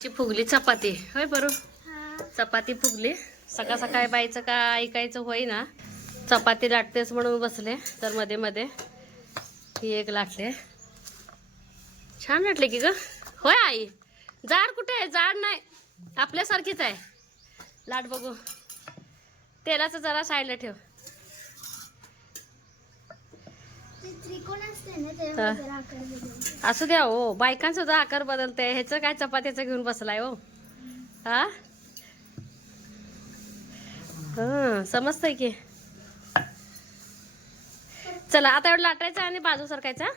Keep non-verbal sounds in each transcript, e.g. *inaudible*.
ची फुगली चपाती. होय बरोबर चपाती फुगली. सकाळ सकाळी बाईचं का ऐकायचं होई ना चपाती लाटतेस म्हणून बसले तर मध्ये मध्ये ही एक लाटले. छान लाटले की ग. होय आई. जाड कुठे आहे? जाड नाही. आपल्यासारखीच आहे. लाट बघू. तेलाचं जरा साईडला ठेव. असू द्या हो बायकांचा सुद्धा आकार बदलते ह्याचं काय चपात्याचं घेऊन बसलाय हो? हा? हं, समजतंय की. चला आता एवढं लाटायचं आणि बाजू सरकायचा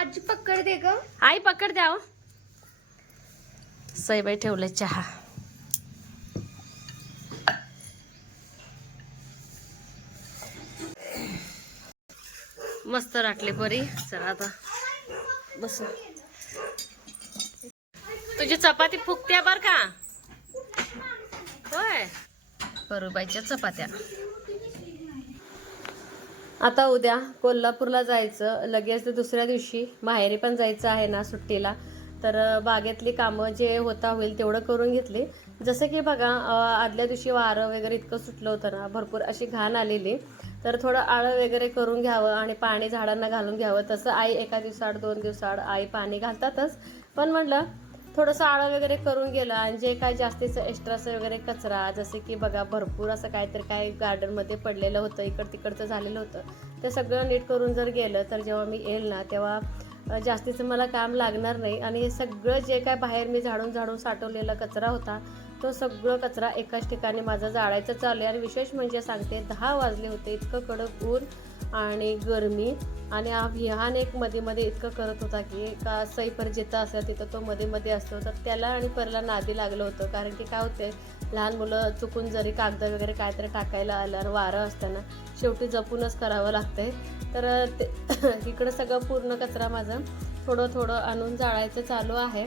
आजी पकड दे ग. आई पकड द्या हो. सईबाई ठेवलंय चहा. मस्त राटले परी. चला आता बस. तुझी चपाती फुकत्या बर का? होय. परूबाईच्या चपात्या. आता उद्या कोल्हापूरला जायचं. लगेच दुसऱ्या दिवशी माहेरी पण जायचं आहे ना सुट्टीला. तर बागेतली कामं जे होता होईल तेवढं करून घेतली. जसं की बघा आदल्या दिवशी वारं वगैरे इतकं सुटलं होतं ना भरपूर अशी घाण आलेली. तर थोडं आळं वगैरे करून घ्यावं आणि पाणी झाडांना घालून घ्यावं. तसं आई एका दिवसाआड दोन दिवसाआड आई पाणी घालतातच. पण म्हटलं थोडंसं आळं वगैरे करून गेलं आणि जे काय जास्तीचं एक्स्ट्राचं वगैरे कचरा जसे की बघा भरपूर असं काहीतरी काय गार्डनमध्ये पडलेलं होतं इकड तिकडचं झालेलं होतं ते सगळं नीट करून जर गेलं तर जेव्हा मी येईल ना तेव्हा जास्तीचं मला काम लागणार नाही. आणि हे सगळं जे काय बाहेर मी झाडून झाडून साठवलेला कचरा होता तो सगळं कचरा एकाच ठिकाणी माझं जाळायचं चालू आहे. आणि विशेष म्हणजे सांगते दहा वाजले होते इतकं कडक ऊन आणि गरमी. आणि हा विहान एक मध्ये मध्ये इतकं करत होता की का सईपर जिथं असेल तिथं तो मध्ये मध्ये असतो. तर त्याला आणि परला नादी लागलं होतं. कारण की काय होते लहान मुलं चुकून जरी कागद वगैरे काहीतरी टाकायला आलं आणि वारं असताना शेवटी जपूनच करावं लागतंय. तर ते *coughs* इकडं सगळं पूर्ण कचरा माझं थोडं थोडं आणून जाळायचं चालू आहे.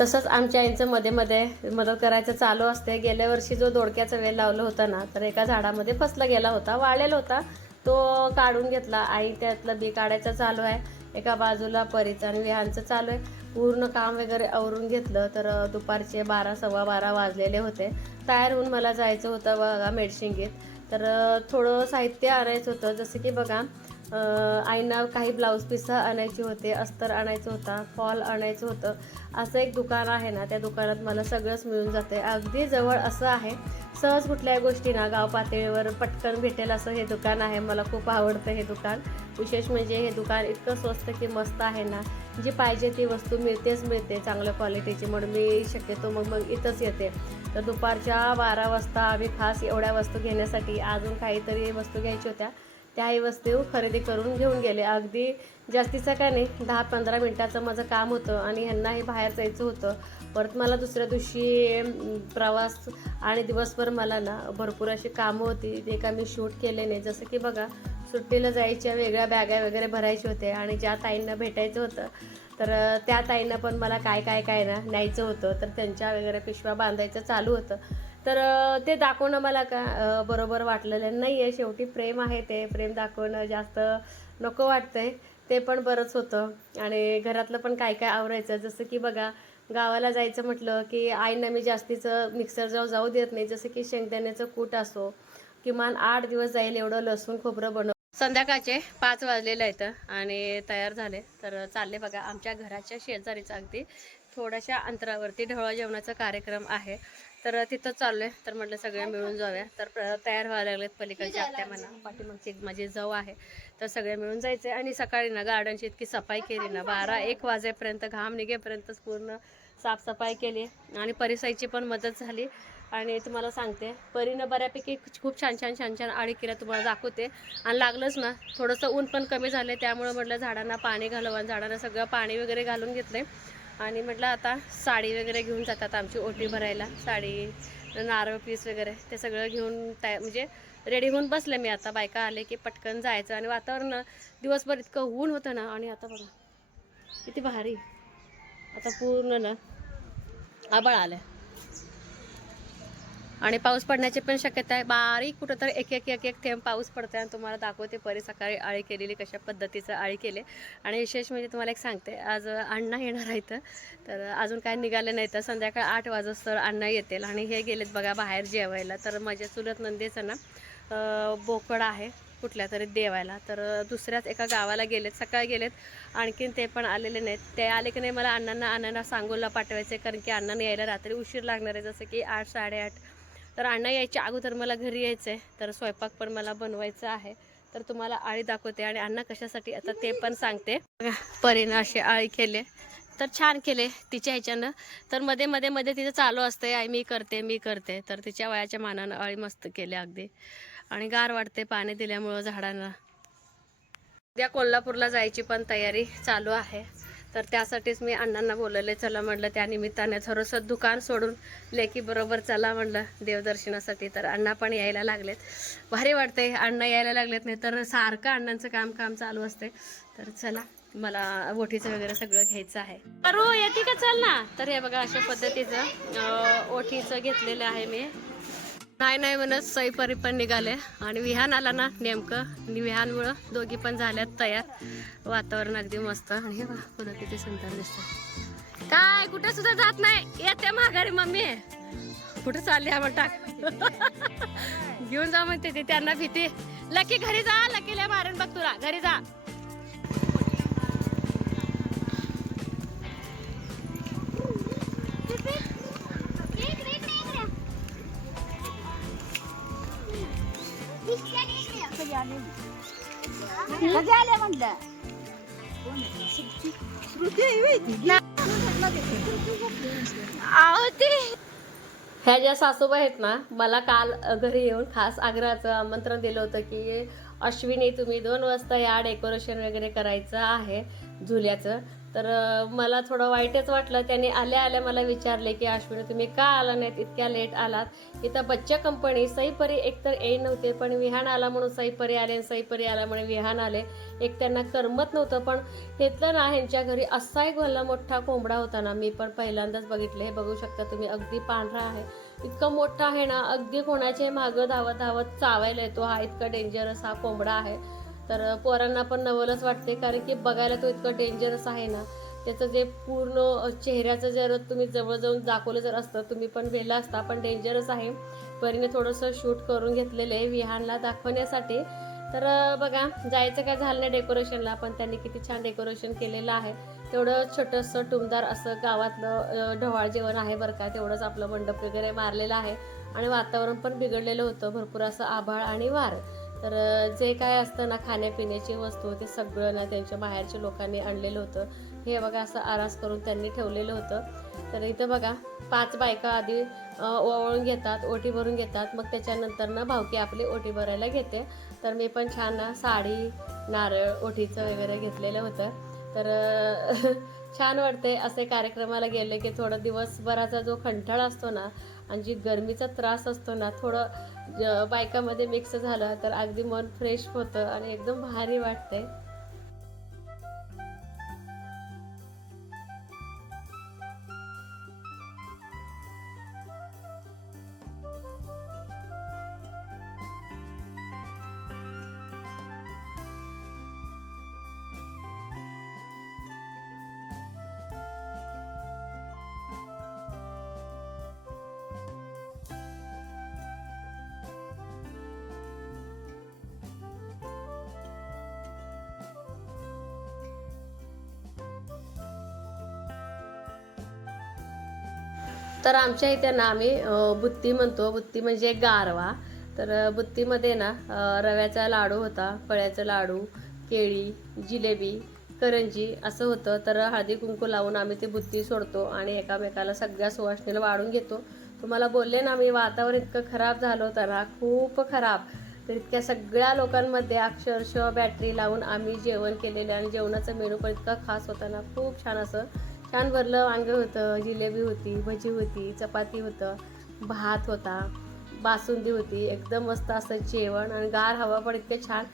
तसंच आमच्या आईचं मध्ये मध्ये मदत करायचं चालू असते. गेल्या वर्षी जो दोडक्याचा वेल लावलं होता ना तर एका झाडामध्ये फसला गेला होता वाळलेला होता. तो काढून घेतला. आई त्यातलं बी काढायचं चालू आहे. एका बाजूला परीचं आणि विहांचं चालू आहे. पूर्ण काम वगैरे आवरून घेतलं तर दुपारचे बारा सव्वा बारा वाजलेले होते. तयार होऊन मला जायचं होतं बघा मेडशिंगीत. तर थोडं साहित्य आणायचं होतं. जसं की बघा आईना काही ब्लाऊज पीस आणायचे होते अस्तर आणायचं होता फॉल आणायचं होतं. असं एक दुकान आहे ना त्या दुकानात मला सगळंच मिळून जाते अगदी जवळ असं आहे. सहज कुठल्याही गोष्टी ना गाव पातळीवर पटकन भेटेल असं हे दुकान आहे. मला खूप आवडतं हे दुकान. विशेष म्हणजे हे दुकान इतकं स्वस्त की मस्त आहे ना जी पाहिजे ती वस्तू मिळतेच मिळते चांगल्या क्वालिटीची म्हणून मी शक्यतो मग मग इथंच येते. तर दुपारच्या बारा वाजता आम्ही खास एवढ्या वस्तू घेण्यासाठी अजून काहीतरी वस्तू घ्यायच्या होत्या. त्याही वस्तू खरेदी करून घेऊन गेले. अगदी जास्तीचा काय नाही दहा पंधरा मिनटाचं माझं काम होतं आणि ह्यांनाही बाहेर जायचं होतं. परत मला दुसऱ्या दिवशी प्रवास आणि दिवसभर मला ना भरपूर अशी कामं होती ते का मी शूट केले नाही. जसं की बघा सुट्टीला जायच्या वेगळ्या बॅगा वगैरे भरायचे होते आणि ज्या ताईंना भेटायचं होतं तर त्या ताईंना पण मला काय काय काय ना न्यायचं होतं. तर त्यांच्या वगैरे पिशव्या बांधायचं चालू होतं. तर ते दाखवणं मला का बरोबर वाटलेलं नाही आहे शेवटी प्रेम आहे ते. प्रेम दाखवणं जास्त नको वाटतंय. ते पण बरंच होतं. आणि घरातलं पण काय काय आवरायचं. जसं की बघा गावाला जायचं म्हटलं की आईनं मी जास्तीचं मिक्सर जाऊ जाऊ देत नाही. जसं की शेंगदाण्याचं कूट असो किमान आठ दिवस जाईल एवढं लसूण खोबरं बनव. संध्याकाळचे पाच वाजलेले आहेत आणि तयार झाले. तर चालले बघा आमच्या घराच्या शेजारीचं अगदी थोड्याशा अंतरावरती ढवळा जेवणाचा कार्यक्रम आहे. तर तिथं चाललोय. तर म्हटलं सगळ्या मिळून जाऊया. तर प्र- तयार व्हायला लागलेत पलीकडच्या आत्या म्हणा. पाठीमागची एक माझी जाऊ आहे. तर सगळे मिळून जायचे आणि सकाळी ना गार्डनची इतकी सफाई केली ना. बारा एक वाजेपर्यंत घाम निघेपर्यंतच पूर्ण साफसफाई केली. आणि परिसाईची पण मदत झाली. आणि तुम्हाला सांगते परीनं बऱ्यापैकी खूप छान छान छान छान आळी केल्या तुम्हाला दाखवते. आणि लागलंच ना थोडंसं ऊन पण कमी झालं त्यामुळे म्हटलं झाडांना पाणी घालवं आणि झाडांना सगळं पाणी वगैरे घालून घेतलंय. आणि म्हटलं आता साडी वगैरे घेऊन जातात आमची ओटी भरायला साडी नारळ पीस वगैरे ते सगळं घेऊन तया म्हणजे रेडी होऊन बसले मी आता. बायका आले की पटकन जायचं आणि वातावरण दिवसभर इतकं ऊन होतं ना आणि आता बघा किती भारी. आता पूर्ण ना आबळ आलं आणि पाऊस पडण्याची पण शक्यता आहे. बारीक कुठं तर एक एक एक एक थेंब पाऊस पडतोय आणि तुम्हाला दाखवते. परी सकाळी आळी केलेली कशा पद्धतीचं आळी केले. आणि विशेष म्हणजे तुम्हाला एक सांगते आज अण्णा येणार आहे तर अजून काय निघाले नाही. तर संध्याकाळ आठ वाजता अण्णा येतील. आणि हे गेलेत बघा बाहेर जेवायला. तर माझ्या चुलत नंदेचं ना बोकड आहे कुठल्या तरी देवायला तर दुसऱ्याच एका गावाला गेलेत. सकाळी गेलेत. आणखीन ते पण आलेले नाहीत. ते आले की नाही मला अण्णांना अण्णांना सांगोला पाठवायचे. कारण की अण्णांना यायला रात्री उशीर लागणार आहे. जसं की आठ साडेआठ तर अण्णा यायच्या अगोदर मला घरी यायचं आहे तर स्वयंपाक पण मला बनवायचा आहे. तर तुम्हाला आळी दाखवते आणि अण्णा कशासाठी आता ते पण सांगते. परीनं असे आळी केले. तर छान केले तिच्या ह्याच्यानं. तर मध्ये मध्ये मध्ये तिचं चालू असते आई मी करते मी करते. तर तिच्या वयाच्या मानानं अळी मस्त केले अगदी. आणि गार वाटते पाणी दिल्यामुळं झाडांना. उद्या कोल्हापूरला जायची पण तयारी चालू आहे. तर त्यासाठीच मी अण्णांना बोलवले चला म्हटलं त्या निमित्ताने थोडंसं दुकान सोडून लेकी बरोबर चला म्हटलं देवदर्शनासाठी. तर अण्णा पण यायला लागलेत. भारी वाटतंय अण्णा यायला लागलेत नाही तर सारखं अण्णांचं काम काम चालू असते तर चला मला ओठीचं वगैरे सगळं घ्यायचं आहे. अरू येते का? चल ना. तर हे बघा अशा पद्धतीचं ओठीचं घेतलेलं आहे मी. नाही नाही म्हणत सईपरी पण निघाले. आणि विहान आला ना नेमकं. आणि विहानमुळं दोघी पण झाल्यात तयार. वातावरण अगदी मस्त. आणि हे किती सुंदर दिसतं काय कुठे सुद्धा जात नाही. येते माघारी मम्मी. कुठं चालली आम्हाला टाक. *laughs* घेऊन जा म्हणते ती त्यांना भीती. लकी घरी जा लकीला मारेन बघ तुला. घरी जा. ह्या ज्या सासूब आहेत ना मला काल घरी येऊन खास आग्रहाचं आमंत्रण दिलं होतं की अश्विनी तुम्ही दोन वाजता या डेकोरेशन वगैरे करायचं आहे झुल्याचं. तर मला थोडं वाईटच वाटलं. त्यांनी आल्या आल्या मला विचारले की अश्विनी तुम्ही का आला नाहीत? इतक्या लेट आलात. इथं बच्चा कंपनी सईपरी एकतर येई नव्हते पण विहान आला म्हणून सईपरी आले आणि सईपरी आला म्हणून विहान आले. एक त्यांना करमत नव्हतं पण तिथलं ना ह्यांच्या घरी असा एक भला मोठा कोंबडा होता ना मी पण पहिल्यांदाच बघितले. हे बघू शकता तुम्ही अगदी पांढरा आहे. इतका मोठा आहे ना अगदी कोणाचे मागं धावत धावत चावायला येतो. हा इतका डेंजरस हा कोंबडा आहे. तर पोरांना पण नवलच वाटते कारण की बघायला तो इतकं डेंजरस आहे ना. त्याचं जे पूर्ण चेहऱ्याचं जर तुम्ही जवळ जाऊन दाखवलं जर असतं तुम्ही पण भेला असता पण डेंजरस आहे. परीने थोडंसं शूट करून घेतलेलं आहे विहानला दाखवण्यासाठी. तर बघा जायचं काय झालं नाही डेकोरेशनला पण त्यांनी किती छान डेकोरेशन केलेलं आहे. तेवढं छोटंसं टुमदार असं गावातलं ढवाळ जेवण आहे बरं का तेवढंच आपलं मंडप वगैरे मारलेलं आहे. आणि वातावरण पण बिघडलेलं होतं भरपूर असं आभाळ आणि वार. तर जे काय असतं ना खाण्यापिण्याची वस्तू ते सगळं ना त्यांच्या बाहेरच्या लोकांनी आणलेलं होतं. हे बघा असं आरास करून त्यांनी ठेवलेलं होतं. तर इथं बघा पाच बायका आधी ओवळून घेतात ओटी भरून घेतात. मग त्याच्यानंतर ना भावकी आपली ओटी भरायला घेते. तर मी पण छान ना साडी नारळ ओटीचं वगैरे घेतलेलं होतं. तर *laughs* छान वाटते असे कार्यक्रमाला गेले की थोडं दिवसभराचा जो कंटाळा असतो ना आणि जी गरमीचा त्रास असतो ना थोडं ज- बायकामध्ये मिक्स झालं तर अगदी मन फ्रेश होतं आणि एकदम भारी वाटते तर आमच्या इथे ना आम्ही बुत्ती म्हणतो. बुत्ती म्हणजे गारवा. तर बुत्तीमध्ये ना रव्याचा लाडू होता फळ्याचा लाडू केळी जिलेबी करंजी असं होतं. तर हळदी कुंकू लावून आम्ही ती बुत्ती सोडतो आणि एकामेकाला सगळ्या सुवासनेला वाढून घेतो. तुम्हाला बोलले ना मी वातावरण इतकं खराब झालं होतं ना खूप खराब. तर इतक्या सगळ्या लोकांमध्ये अक्षरशः बॅटरी लावून आम्ही जेवण केलेलं आणि जेवणाचं मेनू पण इतका खास होता ना खूप छान असं. छान भरलं वांगं होतं जिलेबी होती भजी होती चपाती होतं भात होता बासुंदी होती. एकदम मस्त असं जेवण आणि गार हवा पण इतके छान.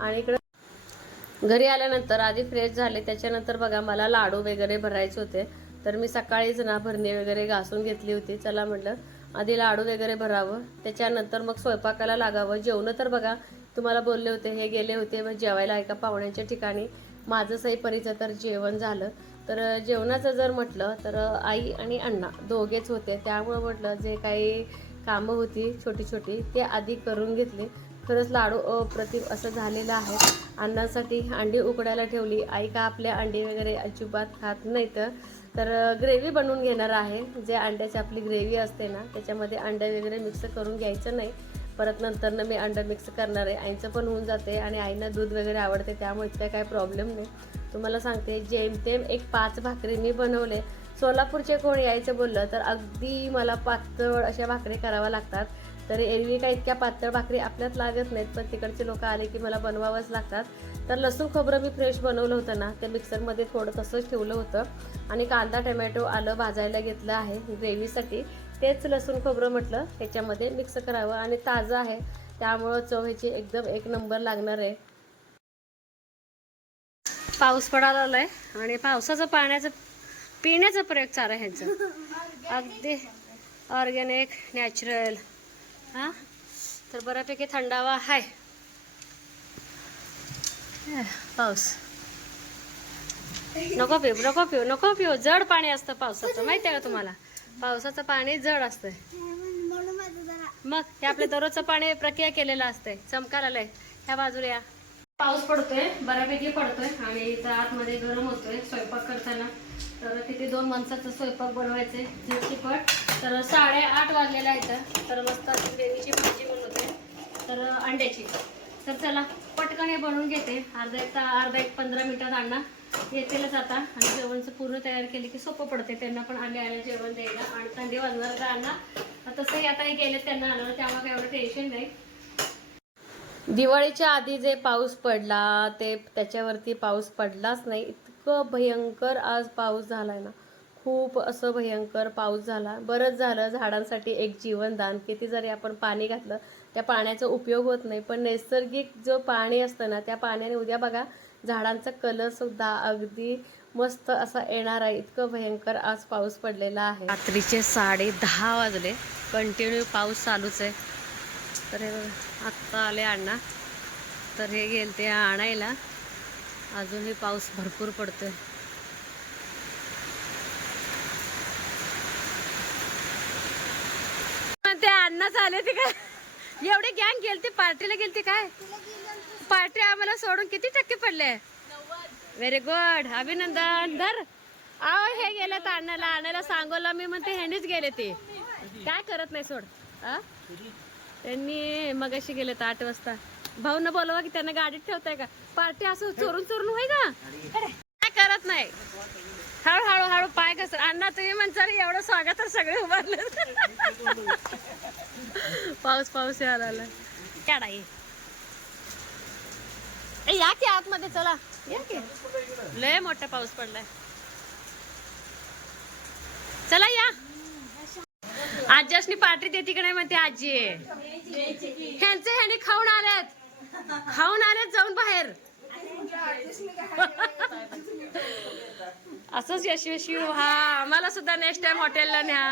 आणि इकडं घरी आल्यानंतर आधी फ्रेश झाले. त्याच्यानंतर बघा मला लाडू वगैरे भरायचे होते. तर मी सकाळीच ना भरणी वगैरे घासून घेतली होती. चला म्हटलं आधी लाडू वगैरे भरावं. त्याच्यानंतर मग स्वयंपाकाला लागावं. जेवणं तर बघा तुम्हाला बोलले होते हे गेले होते मग जेवायला एका पाहुण्याच्या ठिकाणी? माझं परीचं तर जेवण झालं. तर जेवणाचं जर म्हटलं तर आई आणि अण्णा दोघेच होते. त्यामुळं म्हटलं जे काही कामं होती छोटी छोटी ते आधी करून घेतली. खरंच लाडू अप्रतिम असं झालेलं आहे. अण्णांसाठी अंडी उकडायला ठेवली. आई का आपल्या अंडी वगैरे अजिबात खात नाही तर तर ग्रेव्ही बनवून घेणार आहे. जे अंड्याची आपली ग्रेव्ही असते ना त्याच्यामध्ये अंडे वगैरे मिक्स करून घ्यायचं नाही. परत नंतरनं मी अंडर मिक्स करणार आहे. आईचं पण होऊन जाते आणि आईनं दूध वगैरे आवडते त्यामुळे इतका काय प्रॉब्लेम नाही. तुम्हाला सांगते जेमतेम एक पाच भाकरी मी बनवले. सोलापूरचे कोण यायचं बोललं तर अगदी मला पातळ अशा भाकरी कराव्या लागतात. तर एरवी काय इतक्या पातळ भाकरी आपल्यात लागत नाहीत पण तिकडचे लोक आले की मला बनवावंच लागतात. तर लसूण खोबरं मी फ्रेश बनवलं होतं ना ते मिक्सरमध्ये थोडं तसंच ठेवलं होतं. आणि कांदा टमॅटो आलं भाजायला घेतलं आहे ग्रेव्हीसाठी. तेच लसूण खोबरं म्हटलं त्याच्यामध्ये मिक्स करावं आणि ताजं आहे. त्यामुळं चव ह्याची एकदम एक नंबर लागणार आहे. पाऊस पडायला आलाय आणि पावसाचं पाण्याचं पिण्याचा प्रयोग चालू आहे ह्यांचं. अगदी ऑर्गॅनिक नॅचरल हां? तर बऱ्यापैकी थंडावा आहे. पाऊस. नको पिऊ नको पिऊ नको पिऊ. जड पाणी असतं पावसाचं. माहिती आहे का तुम्हाला? पावसाचं पाणी जड असतंय. मग हे आपल्या दररोजचं पाणी प्रक्रिया केलेलं असतंय. चमकायला आलंय ह्या बाजूला या. पाऊस पडतोय बऱ्यापैकी पडतोय. आणि इथं आतमध्ये गरम होतोय स्वयंपाक करताना. तर तिथे दोन माणसाचं स्वयंपाक बनवायचे झटपट तर साडेआठ वाजलेला आहे तर मस्त अशी भाजी बनवते. तर अंड्याची. तर चला पटकन हे बनवून घेते. अर्धा एक ता अर्धा एक पंधरा मिनिटात आणणार. येतीलच आता आणि जेवणचं पूर्ण तयार केले की सोपं पडते. त्यांना पण आले आले जेवण द्यायला आणि थंडी वाजणार का आणणार तसंही आता गेले त्यांना आणलं त्यामुळे काय एवढं टेन्शन नाही. दिवाळीच्या आधी जे पाऊस पडला ते त्याच्यावरती पाऊस पडलाच नाही. इतकं भयंकर आज पाऊस झालाय ना. खूप असं भयंकर पाऊस झाला. बरंच झालं झाडांसाठी एक जीवनदान. किती जरी आपण पाणी घातलं त्या पाण्याचा उपयोग होत नाही. पण नैसर्गिक जो पाणी असतं ना त्या पाण्याने उद्या बघा झाडांचा कलर सुद्धा अगदी मस्त असा येणार आहे. इतकं भयंकर आज पाऊस पडलेला आहे. रात्रीचे साडे दहा वाजले. कंटिन्यू पाऊस चालूच आहे. तर हे आत्ता आले अण्णा. तर हे गेल ते आणायला. अजूनही पाऊस भरपूर पडतोय. ते अण्णा आले ते काय एवढे गँग गेलते? पार्टीला गेलते काय? पार्टी आम्हाला सोडून किती टक्के पडले? व्हेरी गुड अभिनंदन. धर. आहो हे गेले तर अण्णाला आणायला सांगोला मी म्हणते ह्यांनीच गेले ते. काय करत नाही सोड. आ? त्यांनी मगाशी गेले तर आठ वाजता. भाऊन बोलवा की त्यांना गाडीत ठेवताय का? पार्टी असं चोरून चोरून होय का काय करत नाही? हळूहळू हळू पाय घसर. अण्णा तुम्ही म्हणता एवढं स्वागत तर सगळे उभारले पाऊस पाऊस यायला आला काढा ए, या की आतमध्ये चला. या की. लय मोठा पाऊस पडलाय. चला या. आज्यासनी पार्टी देते की नाही म्हणते आजी? ह्यांचे ह्याने खाऊन आल्यात खाऊन आल्यात जाऊन बाहेर. असंच यशस्वी हा आम्हाला सुद्धा नेक्स्ट टाइम हॉटेलला न्या.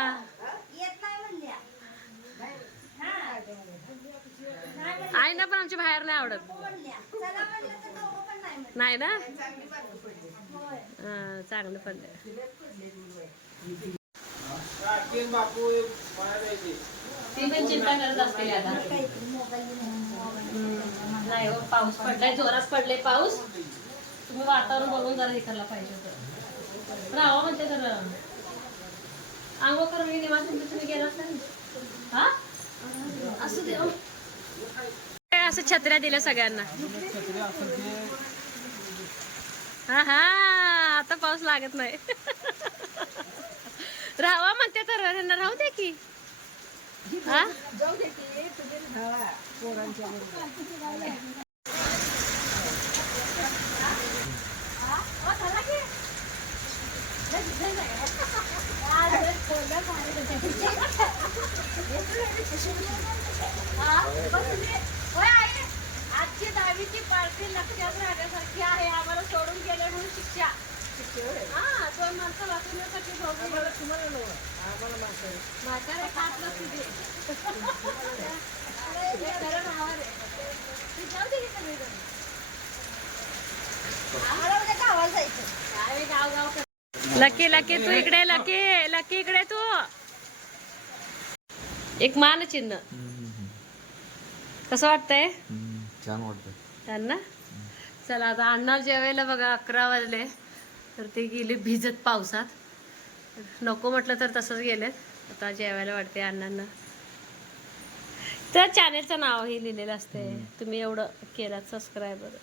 आईना पण आमची बाहेर नाही आवडत. नाही ना? हा, चांगलं पण ती पण चिंता करत असते आता. नाही हो पाऊस पडलाय जोरात पडले पाऊस. तुम्ही वातावरण बघून जरा करायला पाहिजे होतं. राहा म्हणते तर आंघोळ करून मी तुमचं तुम्ही गेलात नाही. हा? असं दे हो. असं छत्र्या दिल्या सगळ्यांना? हा हा आता पाऊस लागत नाही. राहावा म्हणते तर राहू दे की. हा? आजची दहावीची पार्टी लक्षात राहण्यासारखी आहे आम्हाला सोडून गेले म्हणून शिक्षा हा दोन माणसं वाचवण्यासाठी म्हातारे खात नसते ते. हे आहे. जाऊ दे की लकी लकी तू इकडे लकी लकी इकडे तू. एक मान चिन्ह. कसं वाटतंय? छान वाटतं त्यांना? चला आता अण्णा जेवायला बघा अकरा वाजले. तर ते गेले भिजत पावसात. नको म्हटलं तर तसंच गेलेत. आता जेवायला वाटते अण्णांना. त्या चॅनेलचं नाव हे लिहिलेलं असते तुम्ही एवढं केलात सबस्क्रायबर